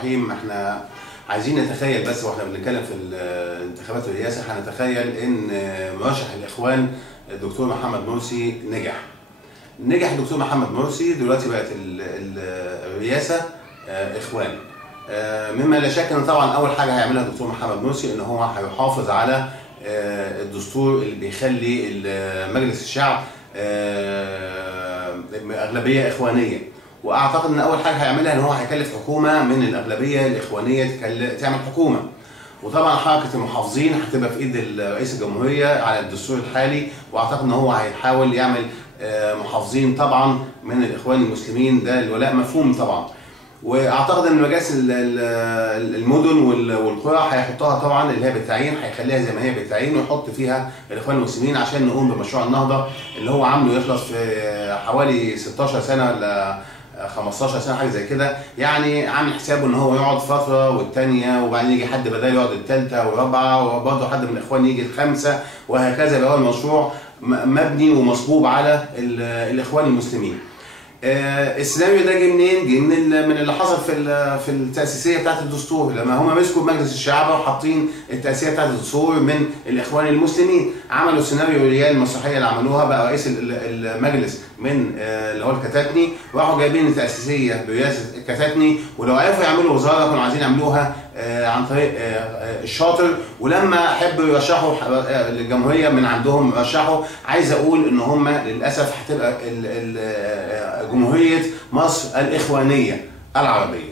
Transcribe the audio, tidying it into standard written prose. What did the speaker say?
الرحيم. احنا عايزين نتخيل بس واحنا بنتكلم في الانتخابات الرئاسة، هنتخيل ان مرشح الاخوان الدكتور محمد مرسي نجح الدكتور محمد مرسي، دلوقتي بقت الرئاسة اخوان. مما لا شك ان طبعا اول حاجة هيعملها الدكتور محمد مرسي ان هو هيحافظ على الدستور اللي بيخلي مجلس الشعب اغلبية اخوانية. واعتقد ان اول حاجه هيعملها ان هو هيكلف حكومه من الاغلبيه الاخوانيه تعمل حكومه. وطبعا حركه المحافظين هتبقى في ايد رئيس الجمهوريه على الدستور الحالي، واعتقد ان هو هيحاول يعمل محافظين طبعا من الاخوان المسلمين، ده الولاء مفهوم طبعا. واعتقد ان مجالس المدن والقرى هيحطها طبعا اللي هي بالتعيين، هيخليها زي ما هي بالتعيين ويحط فيها الاخوان المسلمين عشان نقوم بمشروع النهضه اللي هو عامله يخلص في حوالي 16 سنه ولا 15 سنه حاجه زي كده. يعني عامل حسابه ان هو يقعد فتره والثانيه وبعدين يجي حد بداله يقعد الثالثه والرابعه وبرضه حد من الاخوان يجي الخامسه وهكذا. يبقى هو المشروع مبني ومصبوب على الاخوان المسلمين. السيناريو ده جه منين؟ جه من اللي حصل في التاسيسيه بتاعت الدستور، لما هم مسكوا مجلس الشعب وحاطين التاسيسيه بتاعت الدستور من الاخوان المسلمين. عملوا سيناريو اللي المسرحيه اللي عملوها، بقى رئيس المجلس من اللي هو الكتاتني، راحوا جايبين التاسيسيه برئاسه الكتاتني، ولو عرفوا يعملوا وزاره كانوا عايزين يعملوها عن طريق الشاطر. ولما حبوا يرشحوا الجمهوريه من عندهم رشحوا، عايز اقول ان هم للاسف هتبقى جمهوريه مصر الاخوانيه العربيه.